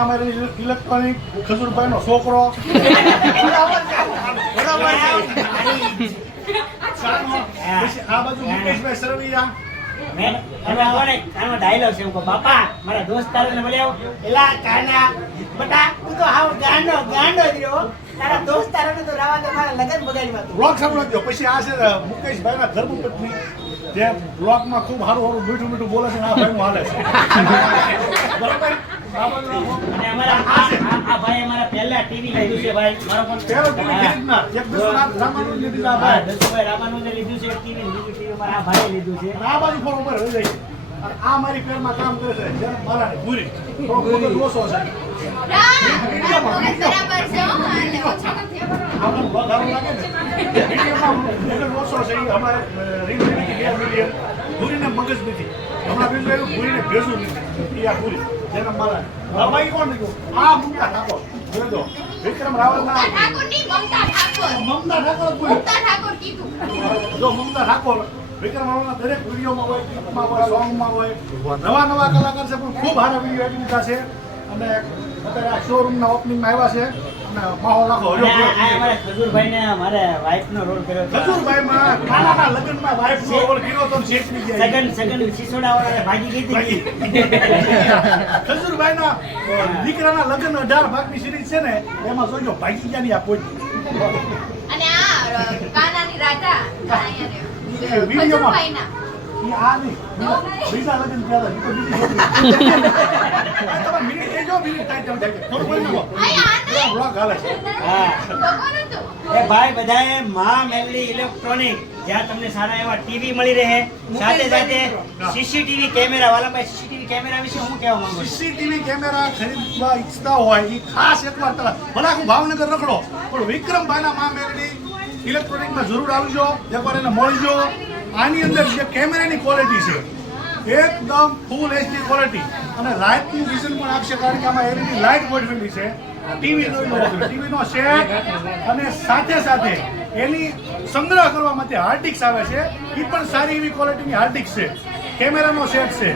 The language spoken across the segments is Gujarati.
અમારે ઇલેક્ટ્રોનિક ખજૂરભાઈ નો છોકરો આ બાજુ મુકેશભાઈ સરવૈયા ડાયલોગ છે બાપા મારા દોસ્ત તારે બોલ્યા એલા કાના બટા તું તો હાવ ગાંડો રહ્યો તારા દોસ્ત તારે તો રાવા દે મારા લગન બગાડવા તું બ્લોગ સાંભળજો. પછી આ છે મુકેશભાઈ ના ધર્મપત્ની જે બ્લોગ માં ખૂબ સારું મીઠું બોલે છે. આ ભાઈ નું હાલે છે બરાબર. અને અમારા આ ભાઈ અમારા પહેલા ટીવી લીધું છે ભાઈ મારો પણ પહેલો ટીવી ખરીદનાર એક દસનાથ રામાનુજ લીધું આ ભાઈ. દસભાઈ રામાનુજે લીધું છે ટીવી મારા ભાઈએ લીધું છે. આ બાજુ ફોન ઉપર રહી જાય છે. અને આ મારી ફેરમાં કામ કરે છે જેને મારાની પૂરી થોડો ઓછો છે. આપણે બ્લોગ સારું લાગે ને વિડીયોમાં મગજ ઓછો છે. એ હમણાં રીલ નથી 2 મિલિયન પૂરીને મગજ નથી. હમણાં બીજું એવું પૂરીને ભેજું નથી. એ આ પૂરી જેને મારા ભાઈ કોણ નીકળ્યું આ મુક્તા ઠાકોર જોજો વિક્રમ રાવલના મમતા ઠાકોર જો મમતા ઠાકોર વિક્રમ રાવલના દરેક વિડીયોમાં હોય, ક્લિપમાં હોય, સોંગમાં હોય. નવા કલાકાર છે પણ ખૂબ સારા વિડીયો આપી દીધા છે. અને અત્યારે આ શોરૂમના ઓપનિંગમાં આવ્યા છે અને માહોલ આખો ખજૂરભાઈ ને મારે વાઇફ નો રોલ કર્યો છે. ખજૂરભાઈમાં કાનાના લગ્નમાં વાઇફનો રોલ કર્યો તો શેઠની જાય. સગન સિસોડા વાળા ભાગી ગઈ હતી. ખજૂરભાઈના દીકરાના લગ્ન 18 ભાગની સિરીઝ છે ને એમાં જોજો ભાગી ગયા ની આ પોઈ અને આ કાનાની રાધા વિડીયોમાં ઈ આ નહીં બીજા લગ્ન થયા હતા. તમે મિનિટ કહેજો મિનિટ થાય તેમ થાય થોડું બોલી નાખો. બ્લોગ હાલે છે. એ ભાઈ બધાએ મા મેલડી ઇલેક્ટ્રોનિક જ્યાં તમને સારા એવા ટીવી મળી રહે સાથે સાથે CCTV camera Valabhai CCTV camera વિશે હું કહેવા માંગુ છું. સીસીટીવી કેમેરા ખરીદવા ઈચ્છતા હોય એ ખાસ એકવાર તરફ ભલા હું ભાવનગર રખડો પણ વિક્રમભાઈના મા મેલડી ઇલેક્ટ્રોનિકમાં જરૂર આવજો. એકવાર એને મળજો. આની અંદર જે કેમેરાની ક્વોલિટી છે એકદમ ફૂલ એચડી ક્વોલિટી અને લાઇટનું વિઝન પણ આપશે કારણ કે આમાં એલઈડી લાઇટ ગોઠવેલી છે. ટીવીનો સેટ અને સાથે એની સંગ્રહ કરવા માટે હાર્ડ ડિસ્ક આવે છે. એ પણ સારી એવી ક્વોલિટીની હાર્ડ ડિસ્ક છે. કેમેરાનો સેટ છે.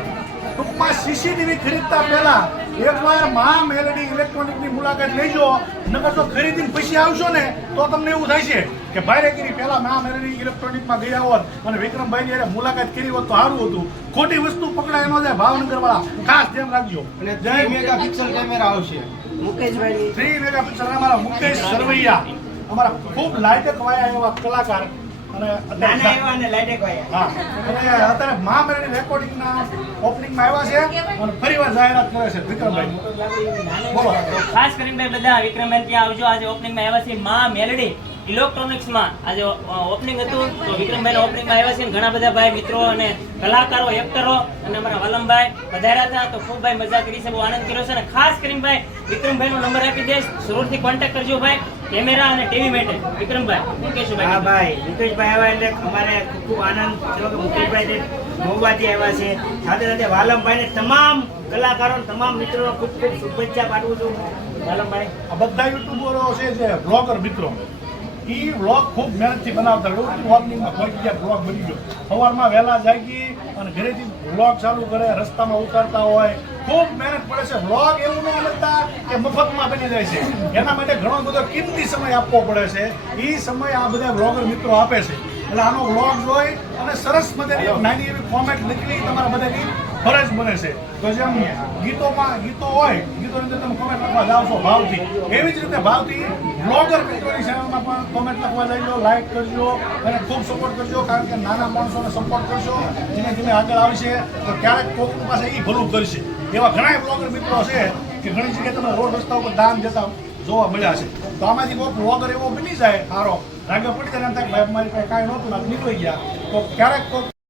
ટૂંકમાં સીસીટીવી ખરીદતા પહેલા એકવાર મા મેલડી ઇલેક્ટ્રોનિકની મુલાકાત લેજો. નકર તો ખરીદીને પછી આવશો ને તો તમને એવું થાય છે કે ભાઈરેગીરી પહેલા મા મેલડી ઇલેક્ટ્રોનિકમાં ગયા હોત અને વિક્રમભાઈની એને મુલાકાત કરી હોત તો સારું હતું. ખોટી વસ્તુ પકડાય ન જાય. ભાવનગર વાળા ખાસ ધ્યાન રાખજો. અને 3 મેગાપિક્સલ કેમેરા આવશે. મુકેશભાઈ 3 મેગાપિક્સલ અમારા મુકેશ સરવૈયા અમારા ખૂબ લાયક વાયા એવા કલાકાર અને નાના એવા અને લાઈટેક વાયા. હા અને અત્યારે મા મેલડી રેકોર્ડિંગના ઓપનિંગમાં આવ્યા છે અને ફરીવાર જાહેરાત કરે છે વિક્રમભાઈ. બોલો. ખાસ કરીને ભાઈ બધા વિક્રમભાઈ ત્યાં આવજો. આજે ઓપનિંગમાં આવ્યા છે મા મેલડી ઇલેક્ટ્રોનિક્સમાં આજે ઓપનિંગ હતું તો વિક્રમભાઈના ઓપનિંગમાં આવ્યા છે. ઘણા બધા ભાઈ મિત્રો અને કલાકારો એક્ટરો અને અમારા વાલમભાઈ વધાર્યા હતા તો ખૂબ ભાઈ મજા કરી છે. બહુ આનંદ કર્યો છે અને ખાસ કરીને ભાઈ વિક્રમભાઈનો નંબર આપી દઈશ. જરૂરથી કોન્ટેક્ટ કરજો ભાઈ કેમેરા અને ટીવી માટે. વિક્રમભાઈ શું કહેશો હા ભાઈ? ભાઈ મુકેશભાઈ આવ્યા એટલે અમારે ખૂબ આનંદ થયો કે મુકેશભાઈ મોવાથી આવ્યા છે. સાથે સાથે વાલમભાઈને તમામ કલાકારો તમામ મિત્રોને ખૂબ ખૂબ શુભેચ્છા પાઠવું છું. વાલમભાઈ આ બધા યુટ્યુબરો છે જે બ્લોગર મિત્રો એ વ્લોગ ખૂબ મહેનતથી બનાવતા. રોજની વોકિંગમાં કોઈ જગ્યાએ વ્લોગ બની ગયો. સવારમાં વહેલા જાગી અને ઘરેથી વ્લોગ ચાલુ કરે, રસ્તામાં ઉતારતા હોય. ખૂબ મહેનત પડે છે. વ્લોગ એવું ન બનતા કે મફતમાં બની જાય છે. એના માટે ઘણો બધો કિંમતી સમય આપવો પડે છે. એ સમય આ બધા વ્લોગર મિત્રો આપે છે. એટલે આનો વ્લોગ જોઈ અને સરસ મજાની એક નાની એવી કોમેન્ટ નીકળી તમારા બધાની ફરજ બને છે. તો જેમ ગીતો હોય ગીતોની અંદર તમે કોમેન્ટ લખવા જાઓ છો ભાવથી, એવી જ રીતે ભાવથી બ્લોગર મિત્રોની ચેનલમાં પણ કોમેન્ટ લખવા જઈજો, લાઈક કરજો અને ખૂબ સપોર્ટ કરજો. કારણ કે નાના માણસોને સપોર્ટ કરશો ધીમે ધીમે આગળ આવશે તો ક્યારેક કોકની પાસે એ ભલું કરશે. એવા ઘણા બ્લોગર મિત્રો છે કે ઘણી જગ્યાએ તમે રોડ રસ્તા ઉપર દાન દેતા જોવા મળ્યા છે. તો આમાંથી કોઈ બ્લોગર એવો બની જાય સારો રાગે પડી જાય એમ થાય ભાઈ મારી પાસે કાંઈ નહોતું નીકળી ગયા તો ક્યારેક કોઈ